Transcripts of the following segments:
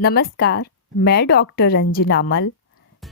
नमस्कार, मैं डॉक्टर रंजना मल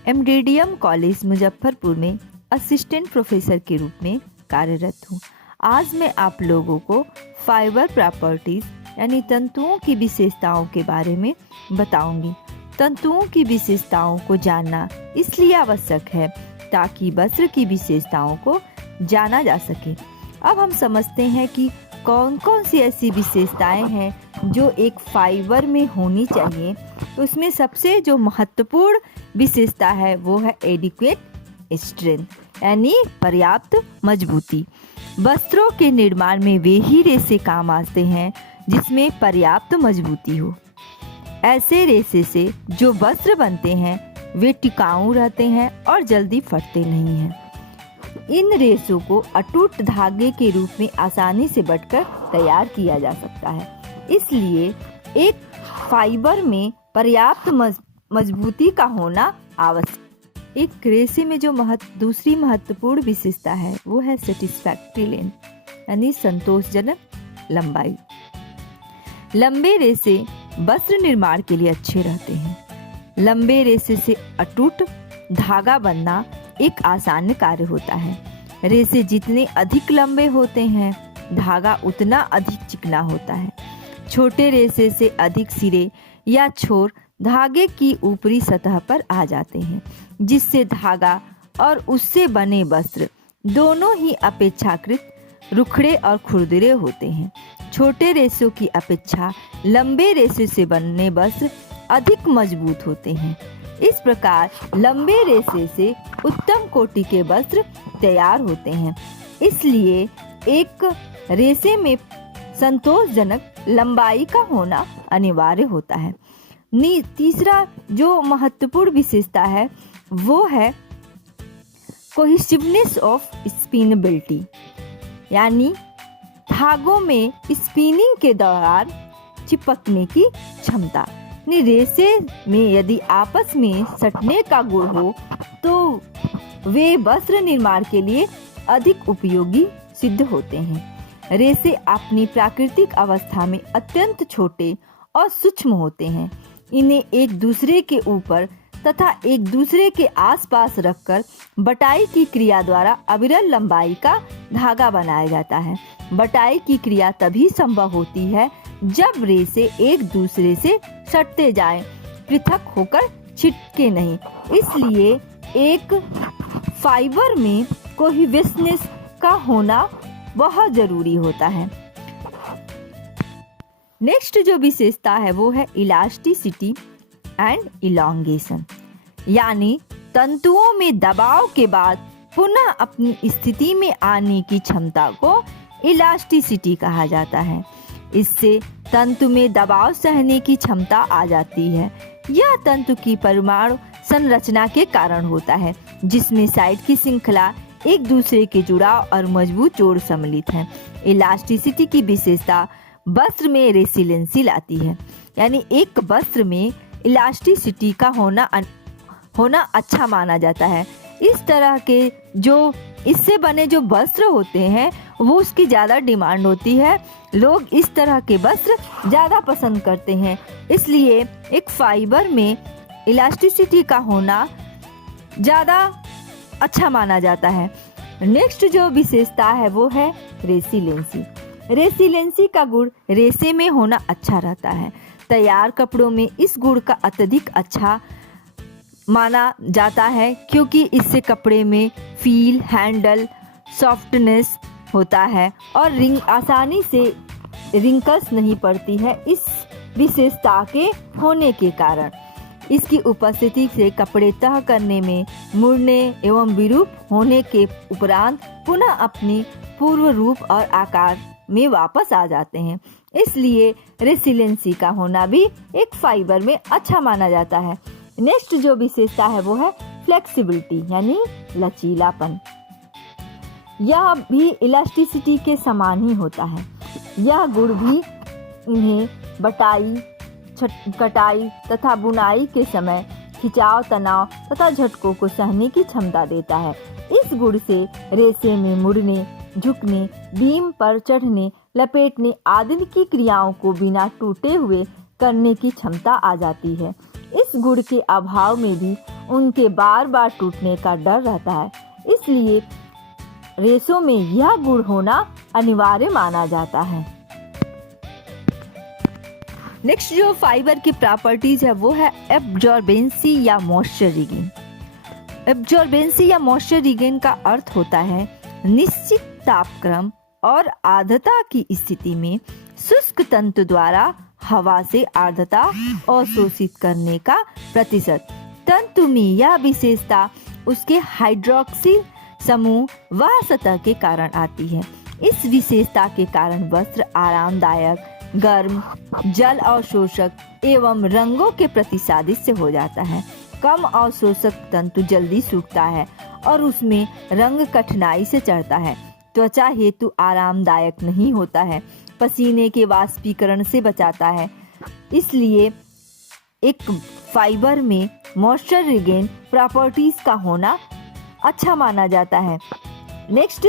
एमडीडीएम कॉलेज मुजफ्फरपुर में असिस्टेंट प्रोफेसर के रूप में कार्यरत हूँ। आज मैं आप लोगों को फाइबर प्रॉपर्टीज यानी तंतुओं की विशेषताओं के बारे में बताऊंगी। तंतुओं की विशेषताओं को जानना इसलिए आवश्यक है ताकि वस्त्र की विशेषताओं को जाना जा सके। अब हम समझते हैं कि कौन कौन सी ऐसी विशेषताएं हैं जो एक फाइबर में होनी चाहिए। तो उसमें सबसे जो महत्वपूर्ण विशेषता है वो है एडिक्वेट स्ट्रेंथ यानी पर्याप्त मजबूती। वस्त्रों के निर्माण में वे ही रेशे काम आते हैं जिसमें पर्याप्त मजबूती हो। ऐसे रेशे से जो वस्त्र बनते हैं वे टिकाऊ रहते हैं और जल्दी फटते नहीं हैं। इन रेशों को अटूट धागे के रूप में आसानी से बटकर तैयार किया जा सकता है। इसलिए एक फाइबर में पर्याप्त मजबूती का होना आवश्यक। एक रेशे में जो दूसरी महत्वपूर्ण विशेषता है वो है सेटिस्फैक्ट्री लेंथ यानी संतोषजनक लंबाई। लंबे रेशे वस्त्र निर्माण के लिए अच्छे रहते हैं। लंबे रेशे से अटूट धागा बनना एक आसान कार्य होता है। रेशे जितने अधिक लंबे होते हैं धागा उतना अधिक चिकना होता है। छोटे रेशे से अधिक सिरे या छोर धागे की ऊपरी सतह पर आ जाते हैं जिससे धागा और उससे बने वस्त्र दोनों ही अपेक्षाकृत रुखड़े और खुरदरे होते हैं। छोटे रेशों की अपेक्षा लंबे रेशे से बने वस्त्र अधिक मजबूत होते हैं। इस प्रकार लंबे रेशे से उत्तम कोटि के वस्त्र तैयार होते हैं। इसलिए एक रेशे में संतोषजनक लंबाई का होना अनिवार्य होता है। तीसरा जो महत्वपूर्ण विशेषता है वो है कोहेसिवनेस ऑफ स्पिनेबिलिटी यानी धागों में स्पिनिंग के दौरान चिपकने की क्षमता। रेशे में यदि आपस में सटने का गुण हो तो वे वस्त्र निर्माण के लिए अधिक उपयोगी सिद्ध होते हैं। रेशे अपनी प्राकृतिक अवस्था में अत्यंत छोटे और सूक्ष्म होते हैं। इन्हें एक दूसरे के ऊपर तथा एक दूसरे के आसपास रखकर बटाई की क्रिया द्वारा अविरल लंबाई का धागा बनाया जाता है। बटाई की क्रिया तभी संभव होती है जब रेशे एक दूसरे से सटते जाएं, पृथक होकर छिटके नहीं। इसलिए एक फाइबर में कोहेसिवनेस का होना बहुत जरूरी होता है। नेक्स्ट जो विशेषता है वो है इलास्टिसिटी एंड इलॉन्गेशन यानी तंतुओं में दबाव के बाद पुनः अपनी स्थिति में आने की क्षमता को इलास्टिसिटी कहा जाता है। इससे तंतु में दबाव सहने की क्षमता आ जाती है। यह तंतु की परमाणु संरचना के कारण होता है जिसमें साइड की श्रृंखला एक दूसरे के जुड़ाव और मजबूत जोड़ सम्मिलित है। इलास्टिसिटी की विशेषता वस्त्र में रेसिलेंसी लाती है यानी एक वस्त्र में इलास्टिसिटी का होना अच्छा माना जाता है। इस तरह के जो इससे बने जो वस्त्र होते हैं वो उसकी ज़्यादा डिमांड होती है। लोग इस तरह के वस्त्र ज़्यादा पसंद करते हैं। इसलिए एक फाइबर में इलास्टिसिटी का होना ज़्यादा अच्छा माना जाता है। नेक्स्ट जो विशेषता है वो है रेसिलेंसी। रेसिलेंसी का गुण रेशे में होना अच्छा रहता है। तैयार कपड़ों में इस गुण का अत्यधिक अच्छा माना जाता है क्योंकि इससे कपड़े में फील, हैंडल, सॉफ्टनेस होता है और आसानी से रिंकल्स नहीं पड़ती है। इस विशेषता के होने के कारण इसकी उपस्थिति से कपड़े तह करने में मुड़ने एवं विरूप होने के उपरांत पुनः अपनी पूर्व रूप और आकार में वापस आ जाते हैं। इसलिए रेसिलेंसी का होना भी एक फाइबर में अच्छा माना जाता है। नेक्स्ट जो विशेषता है वो है फ्लेक्सिबिलिटी यानी लचीलापन। यह भी इलास्टिसिटी के समान ही होता है। यह गुण भी इन्हें बटाई, कटाई तथा बुनाई के समय खिंचाव, तनाव तथा झटकों को सहने की क्षमता देता है। इस गुण से रेशे में मुड़ने, झुकने, बीम पर चढ़ने, लपेटने आदि की क्रियाओं को बिना टूटे हुए करने की क्षमता आ जाती है। इस गुण के अभाव में भी उनके बार बार टूटने का डर रहता है, इसलिए रेशों में यह गुण होना अनिवार्य माना जाता है। नेक्स्ट जो फाइबर की प्रॉपर्टीज है वो है एब्जॉर्बेंसी या मॉइस्चर रिगेन। एब्जॉर्बेंसी या मॉइस्चर रिगेन का अर्थ होता है निश्चित तापक्रम और आर्द्रता की स्थिति में शुष्क तंतु द्वारा हवा से आर्द्रता अवशोषित करने का प्रतिशत। तंतु में यह विशेषता उसके हाइड्रोक्सिल समूह व सतह के कारण आती है। इस विशेषता के कारण वस्त्र आरामदायक, गर्म, जल अवशोषक एवं रंगों के प्रति सादृश्य हो जाता है। कम अवशोषक तंतु जल्दी सूखता है और उसमें रंग कठिनाई से चढ़ता है। त्वचा हेतु आरामदायक नहीं होता है, पसीने के वाष्पीकरण से बचाता है। इसलिए एक फाइबर में मॉइस्चर रिगेन प्रॉपर्टीज का होना अच्छा माना जाता है। नेक्स्ट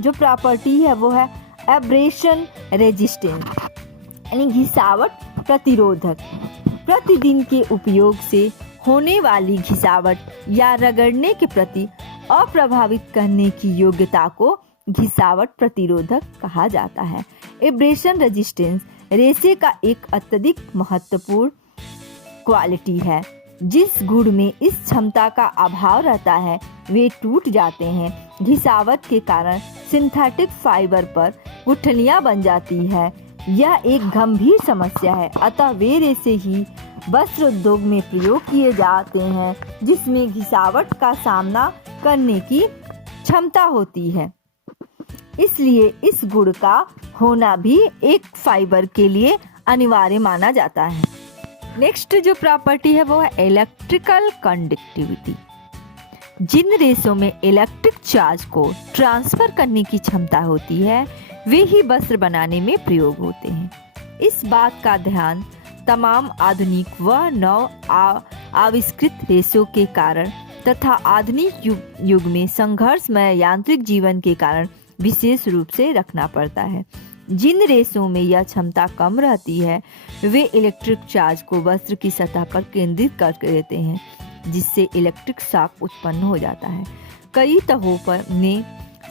जो प्रॉपर्टी है वो है एब्रेशन रेजिस्टेंस यानी घिसावट प्रतिरोधक। प्रतिदिन के उपयोग से होने वाली घिसावट या रगड़ने के प्रति अप्रभावित करने की योग्यता को घिसावट प्रतिरोधक कहा जाता है। एब्रेशन रेजिस्टेंस रेशे का एक अत्यधिक महत्वपूर्ण क्वालिटी है। जिस गुण में इस क्षमता का अभाव रहता है वे टूट जाते हैं। घिसावट के कारण सिंथेटिक फाइबर पर गुठलियां बन जाती है। यह एक गंभीर समस्या है, अतः वे रेशे ही वस्त्र उद्योग में प्रयोग किए जाते हैं जिसमें घिसावट का सामना करने की क्षमता होती है। इसलिए इस गुण का होना भी एक फाइबर के लिए अनिवार्य माना जाता है। नेक्स्ट जो प्रॉपर्टी है वो है इलेक्ट्रिकल कंडक्टिविटी। जिन रेशों में इलेक्ट्रिक चार्ज को ट्रांसफर करने की क्षमता होती है वे ही वस्त्र बनाने में प्रयोग होते हैं। इस बात का ध्यान तमाम आधुनिक व नव आविष्कृत रेशों के कारण तथा आधुनिक युग में संघर्षमय यांत्रिक जीवन के कारण विशेष रूप से रखना पड़ता है। जिन रेशों में यह क्षमता कम रहती है वे इलेक्ट्रिक चार्ज को वस्त्र की सतह पर केंद्रित कर देते हैं, जिससे इलेक्ट्रिक शॉक उत्पन्न हो जाता है। कई तहों पर में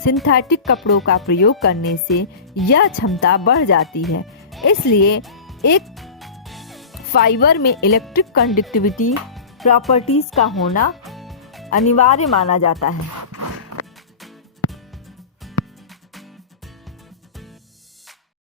सिंथेटिक कपड़ों का प्रयोग करने से यह क्षमता बढ़ जाती है। इसलिए एक फाइबर में इलेक्ट्रिक कंडक्टिविटी प्रॉपर्टीज का होना अनिवार्य माना जाता है।